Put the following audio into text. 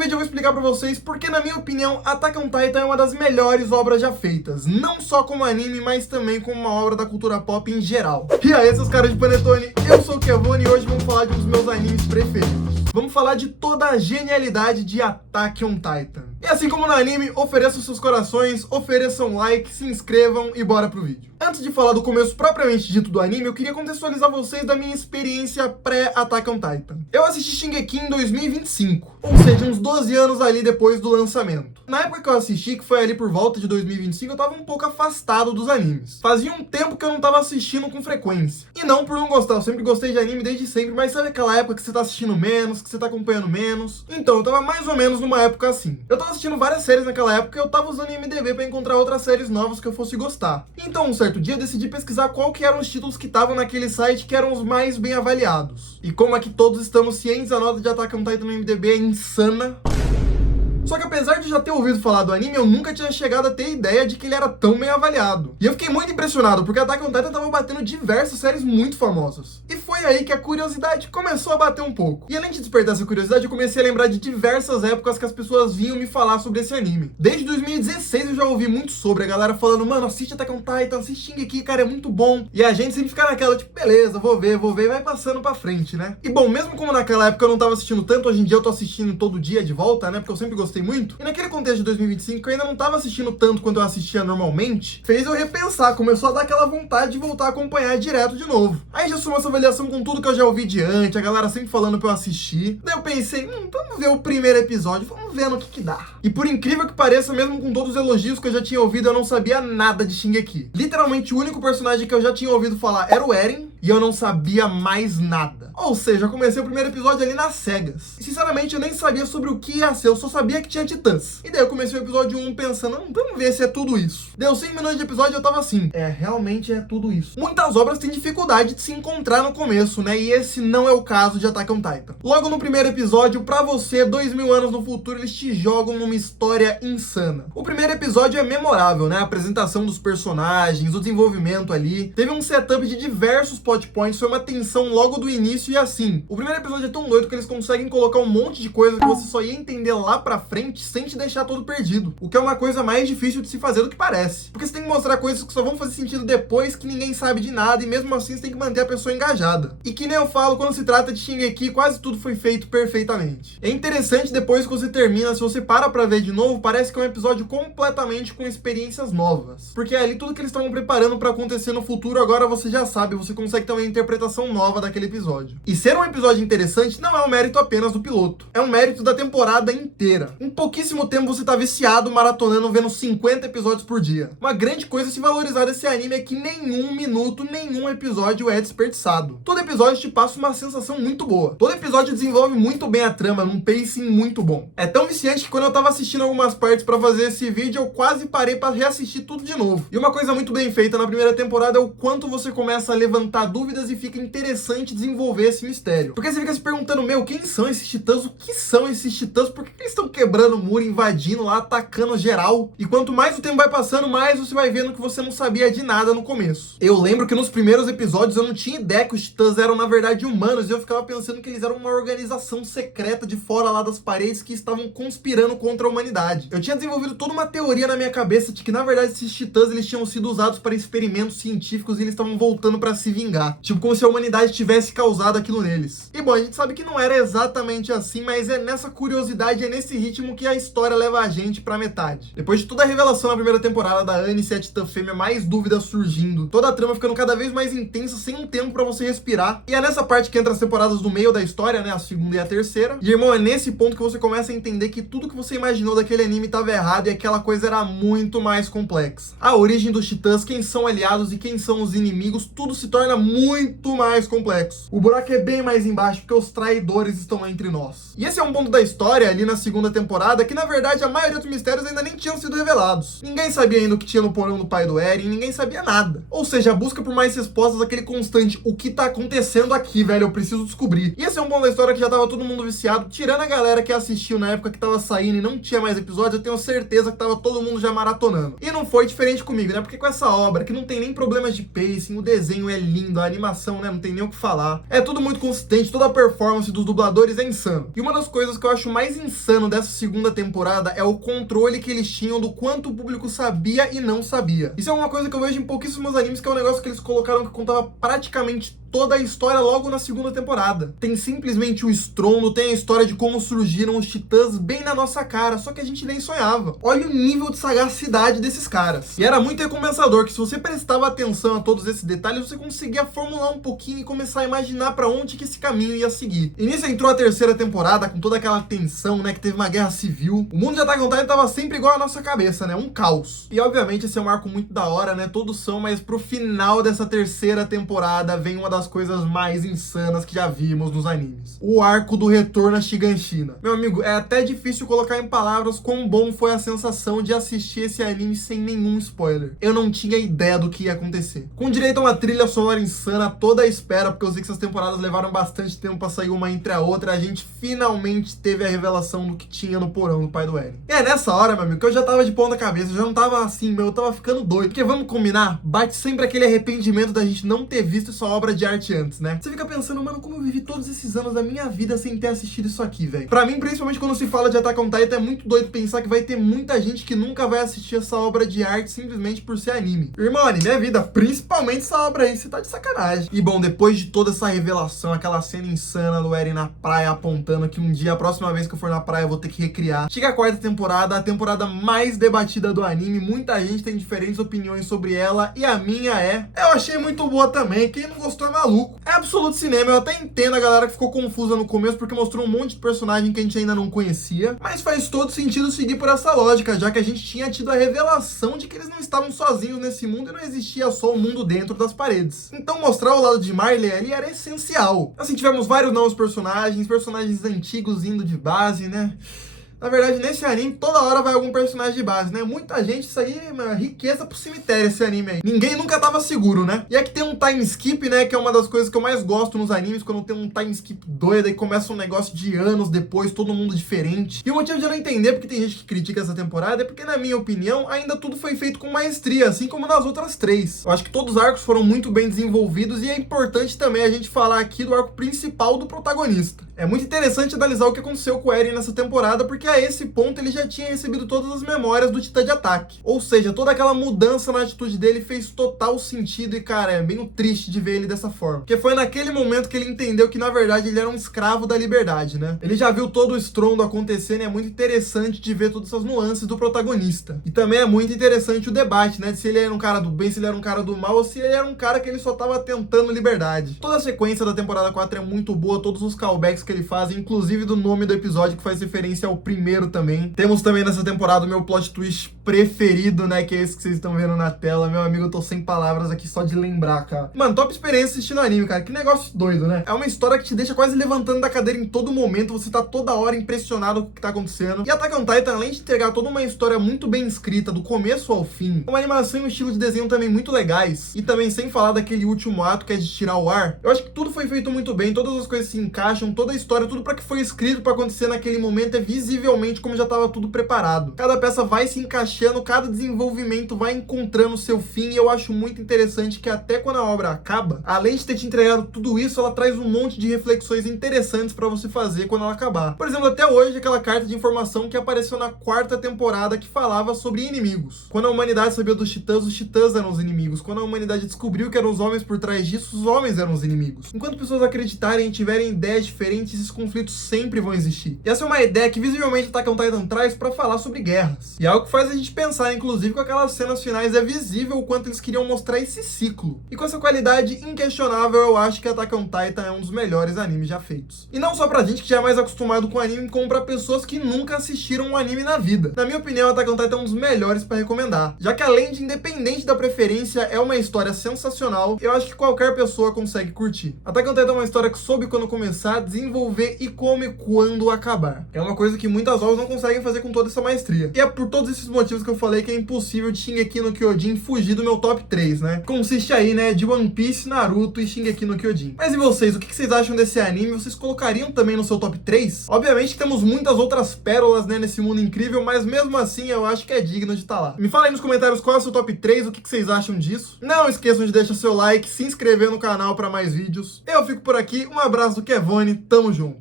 vídeo eu vou explicar pra vocês porque, na minha opinião, Attack on Titan é uma das melhores obras já feitas, não só como anime, mas também como uma obra da cultura pop em geral. E aí, seus caras de panetone, eu sou o Kevone e hoje vamos falar de um dos meus animes preferidos. Vamos falar de toda a genialidade de Attack on Titan. E assim como no anime, ofereçam seus corações, ofereçam like, se inscrevam e bora pro vídeo. Antes de falar do começo propriamente dito do anime, eu queria contextualizar vocês da minha experiência pré-Attack on Titan. Eu assisti Shingeki em 2025, ou seja, uns 12 anos ali depois do lançamento. Na época que eu assisti, que foi ali por volta de 2025, eu tava um pouco afastado dos animes. Fazia um tempo que eu não tava assistindo com frequência. E não por não gostar, eu sempre gostei de anime desde sempre, mas sabe aquela época que você tá assistindo menos, que você tá acompanhando menos? Então, eu tava mais ou menos numa época assim. Eu tava assistindo várias séries naquela época e eu tava usando IMDb pra encontrar outras séries novas que eu fosse gostar. Então, um certo dia eu decidi pesquisar qual que eram os títulos que estavam naquele site que eram os mais bem avaliados. E como aqui todos estamos cientes, a nota de Attack on Titan no IMDb é insana. Só que apesar de já ter ouvido falar do anime, eu nunca tinha chegado a ter ideia de que ele era tão bem avaliado. E eu fiquei muito impressionado, porque Attack on Titan tava batendo diversas séries muito famosas. E foi aí que a curiosidade começou a bater um pouco. E além de despertar essa curiosidade, eu comecei a lembrar de diversas épocas que as pessoas vinham me falar sobre esse anime. Desde 2016 eu já ouvi muito sobre, a galera falando, mano, assiste Attack on Titan, assiste Shingeki, cara, é muito bom. E a gente sempre fica naquela, tipo, beleza, vou ver, e vai passando pra frente, né? E bom, mesmo como naquela época eu não tava assistindo tanto, hoje em dia eu tô assistindo todo dia de volta, né? Porque eu sempre gostei muito. E naquele contexto de 2025, que eu ainda não tava assistindo tanto quanto eu assistia normalmente, fez eu repensar, começou a dar aquela vontade de voltar a acompanhar direto de novo. Aí já sumou essa avaliação com tudo que eu já ouvi de antes, a galera sempre falando pra eu assistir. Daí eu pensei, vamos ver o primeiro episódio, vamos ver no que dá. E por incrível que pareça, mesmo com todos os elogios que eu já tinha ouvido, eu não sabia nada de Shingeki. Literalmente, o único personagem que eu já tinha ouvido falar era o Eren, e eu não sabia mais nada. Ou seja, eu comecei o primeiro episódio ali nas cegas. E sinceramente, eu nem sabia sobre o que ia ser, eu só sabia que tinha titãs. E daí eu comecei o episódio 1 pensando, vamos ver se é tudo isso. Deu 5 minutos de episódio e eu tava assim, realmente é tudo isso. Muitas obras têm dificuldade de se encontrar no começo, né? E esse não é o caso de Attack on Titan. Logo no primeiro episódio, pra você, 2000 anos no futuro, eles te jogam numa história insana. O primeiro episódio é memorável, né? A apresentação dos personagens, o desenvolvimento ali. Teve um setup de diversos plot points, foi uma tensão logo do início e assim. O primeiro episódio é tão doido que eles conseguem colocar um monte de coisa que você só ia entender lá pra frente sem te deixar todo perdido. O que é uma coisa mais difícil de se fazer do que parece. Porque você tem que mostrar coisas que só vão fazer sentido depois, que ninguém sabe de nada, e mesmo assim você tem que manter a pessoa engajada. E que nem eu falo, quando se trata de Shingeki, quase tudo foi feito perfeitamente. É interessante depois que você termina, se você para pra ver de novo, parece que é um episódio completamente com experiências novas. Porque ali tudo que eles estavam preparando pra acontecer no futuro, agora você já sabe, você consegue ter uma interpretação nova daquele episódio. E ser um episódio interessante não é um mérito apenas do piloto, é um mérito da temporada inteira. Em pouquíssimo tempo você tá viciado, maratonando, vendo 50 episódios por dia. Uma grande coisa a se valorizar desse anime é que nenhum minuto, nenhum episódio é desperdiçado. Todo episódio te passa uma sensação muito boa. Todo episódio desenvolve muito bem a trama, num pacing muito bom. É tão viciante que quando eu tava assistindo algumas partes pra fazer esse vídeo, eu quase parei pra reassistir tudo de novo. E uma coisa muito bem feita na primeira temporada é o quanto você começa a levantar dúvidas e fica interessante desenvolver esse mistério. Porque você fica se perguntando, quem são esses titãs? O que são esses titãs? Por que eles estão quebrando o muro, invadindo lá, atacando geral? E quanto mais o tempo vai passando, mais você vai vendo que você não sabia de nada no começo. Eu lembro que nos primeiros episódios eu não tinha ideia que os titãs eram na verdade humanos, e eu ficava pensando que eles eram uma organização secreta de fora lá das paredes que estavam conspirando contra a humanidade. Eu tinha desenvolvido toda uma teoria na minha cabeça de que na verdade esses titãs eles tinham sido usados para experimentos científicos e eles estavam voltando para se vingar. Tipo, como se a humanidade tivesse causado aquilo neles. E bom, a gente sabe que não era exatamente assim, mas é nessa curiosidade, é nesse ritmo que a história leva a gente pra metade. Depois de toda a revelação na primeira temporada da Anne ser a titã fêmea, mais dúvidas surgindo, toda a trama ficando cada vez mais intensa, sem um tempo pra você respirar. E é nessa parte que entra as temporadas do meio da história, né, a segunda e a terceira. E irmão, é nesse ponto que você começa a entender que tudo que você imaginou daquele anime tava errado e aquela coisa era muito mais complexa. A origem dos titãs, quem são aliados e quem são os inimigos, tudo se torna muito mais complexo. O buraco é bem mais embaixo, porque os traidores estão entre nós. E esse é um ponto da história ali na segunda temporada, que na verdade a maioria dos mistérios ainda nem tinham sido revelados. Ninguém sabia ainda o que tinha no porão do pai do Eren, ninguém sabia nada. Ou seja, a busca por mais respostas, aquele constante, o que tá acontecendo aqui, velho, eu preciso descobrir. E esse é um ponto da história que já tava todo mundo viciado, tirando a galera que assistiu na época que tava saindo e não tinha mais episódio, eu tenho certeza que tava todo mundo já maratonando. E não foi diferente comigo, né, porque com essa obra, que não tem nem problemas de pacing, o desenho é lindo, a animação, né, não tem nem o que falar. É tudo muito consistente, toda a performance dos dubladores é insano. E uma das coisas que eu acho mais insano dessa segunda temporada é o controle que eles tinham do quanto o público sabia e não sabia. Isso é uma coisa que eu vejo em pouquíssimos animes, que é um negócio que eles colocaram que contava praticamente toda a história logo na segunda temporada. Tem simplesmente o estrondo, tem a história de como surgiram os titãs bem na nossa cara, só que a gente nem sonhava. Olha o nível de sagacidade desses caras. E era muito recompensador que, se você prestava atenção a todos esses detalhes, você conseguia formular um pouquinho e começar a imaginar pra onde que esse caminho ia seguir. E nisso entrou a terceira temporada, com toda aquela tensão, né, que teve uma guerra civil. O mundo de Attack on Titan tava sempre igual à nossa cabeça, né, um caos. E obviamente esse é um arco muito da hora, né, todos são, mas pro final dessa terceira temporada vem uma das coisas mais insanas que já vimos nos animes. O arco do retorno a Shiganshina. Meu amigo, é até difícil colocar em palavras quão bom foi a sensação de assistir esse anime sem nenhum spoiler. Eu não tinha ideia do que ia acontecer. Com direito a uma trilha sonora insana, toda a espera, porque eu sei que essas temporadas levaram bastante tempo pra sair uma entre a outra, a gente finalmente teve a revelação do que tinha no porão do pai do Eren. E é nessa hora, meu amigo, que eu já tava de pau na cabeça, eu já não tava assim, eu tava ficando doido. Porque vamos combinar, bate sempre aquele arrependimento da gente não ter visto essa obra de arte antes, né? Você fica pensando, mano, como eu vivi todos esses anos da minha vida sem ter assistido isso aqui, velho. Pra mim, principalmente quando se fala de Attack on Titan, é muito doido pensar que vai ter muita gente que nunca vai assistir essa obra de arte simplesmente por ser anime. Irmão, anime é vida, principalmente essa obra aí, você tá de sacanagem. E bom, depois de toda essa revelação, aquela cena insana do Eren na praia apontando que um dia, a próxima vez que eu for na praia, eu vou ter que recriar. Chega a quarta temporada, a temporada mais debatida do anime, muita gente tem diferentes opiniões sobre ela, e a minha eu achei muito boa também, quem não gostou é maluco. É absoluto cinema, eu até entendo a galera que ficou confusa no começo, porque mostrou um monte de personagem que a gente ainda não conhecia, mas faz todo sentido seguir por essa lógica, já que a gente tinha tido a revelação de que eles não estavam sozinhos nesse mundo e não existia só o mundo dentro das paredes. Então mostrar o lado de Marley ali era essencial. Assim, tivemos vários novos personagens antigos indo de base, né? Na verdade, nesse anime, toda hora vai algum personagem de base, né? Muita gente, isso aí é uma riqueza pro cemitério, esse anime aí. Ninguém nunca tava seguro, né? E aqui tem um time skip, né? Que é uma das coisas que eu mais gosto nos animes, quando tem um time skip doido e começa um negócio de anos depois, todo mundo diferente. E o motivo de eu não entender porque tem gente que critica essa temporada é porque, na minha opinião, ainda tudo foi feito com maestria, assim como nas outras três. Eu acho que todos os arcos foram muito bem desenvolvidos e é importante também a gente falar aqui do arco principal do protagonista. É muito interessante analisar o que aconteceu com o Eren nessa temporada, porque a esse ponto ele já tinha recebido todas as memórias do Titã de Ataque. Ou seja, toda aquela mudança na atitude dele fez total sentido e, cara, é meio triste de ver ele dessa forma. Porque foi naquele momento que ele entendeu que, na verdade, ele era um escravo da liberdade, né? Ele já viu todo o estrondo acontecendo e é muito interessante de ver todas essas nuances do protagonista. E também é muito interessante o debate, né? De se ele era um cara do bem, se ele era um cara do mal, ou se ele era um cara que ele só tava tentando liberdade. Toda a sequência da temporada 4 é muito boa, todos os callbacks que ele faz, inclusive do nome do episódio, que faz referência ao primeiro também. Temos também nessa temporada o meu plot twist preferido, né, que é esse que vocês estão vendo na tela. Meu amigo, eu tô sem palavras aqui só de lembrar, cara. Mano, top experiência assistindo anime, cara. Que negócio doido, né? É uma história que te deixa quase levantando da cadeira em todo momento. Você tá toda hora impressionado com o que tá acontecendo. E Attack on Titan, além de entregar toda uma história muito bem escrita, do começo ao fim, uma animação e um estilo de desenho também muito legais. E também sem falar daquele último ato que é de tirar o ar. Eu acho que tudo foi feito muito bem, todas as coisas se encaixam, toda a história, tudo pra que foi escrito pra acontecer naquele momento é visivelmente como já tava tudo preparado. Cada peça vai se encaixando, cada desenvolvimento vai encontrando seu fim, e eu acho muito interessante que até quando a obra acaba, além de ter te entregado tudo isso, ela traz um monte de reflexões interessantes pra você fazer quando ela acabar. Por exemplo, até hoje, aquela carta de informação que apareceu na quarta temporada que falava sobre inimigos. Quando a humanidade sabia dos titãs, os titãs eram os inimigos. Quando a humanidade descobriu que eram os homens por trás disso, os homens eram os inimigos. Enquanto pessoas acreditarem e tiverem ideias diferentes, esses conflitos sempre vão existir. E essa é uma ideia que visivelmente Attack on Titan traz pra falar sobre guerras. E é algo que faz a gente pensar, inclusive, com aquelas cenas finais, é visível o quanto eles queriam mostrar esse ciclo. E com essa qualidade inquestionável, eu acho que Attack on Titan é um dos melhores animes já feitos. E não só pra gente que já é mais acostumado com anime, como pra pessoas que nunca assistiram um anime na vida. Na minha opinião, Attack on Titan é um dos melhores pra recomendar. Já que além de independente da preferência, é uma história sensacional, eu acho que qualquer pessoa consegue curtir. Attack on Titan é uma história que soube quando começar, desenvolver e como e quando acabar. É uma coisa que muitas obras não conseguem fazer com toda essa maestria. E é por todos esses motivos motivos que eu falei que é impossível de Shingeki no Kyojin fugir do meu top 3, né? Consiste aí, né, de One Piece, Naruto e Shingeki no Kyojin. Mas e vocês, o que vocês acham desse anime? Vocês colocariam também no seu top 3? Obviamente temos muitas outras pérolas, né, nesse mundo incrível, mas mesmo assim eu acho que é digno de estar lá. Me fala aí nos comentários qual é o seu top 3, o que vocês acham disso. Não esqueçam de deixar seu like, se inscrever no canal para mais vídeos. Eu fico por aqui, um abraço do Kevone, tamo junto.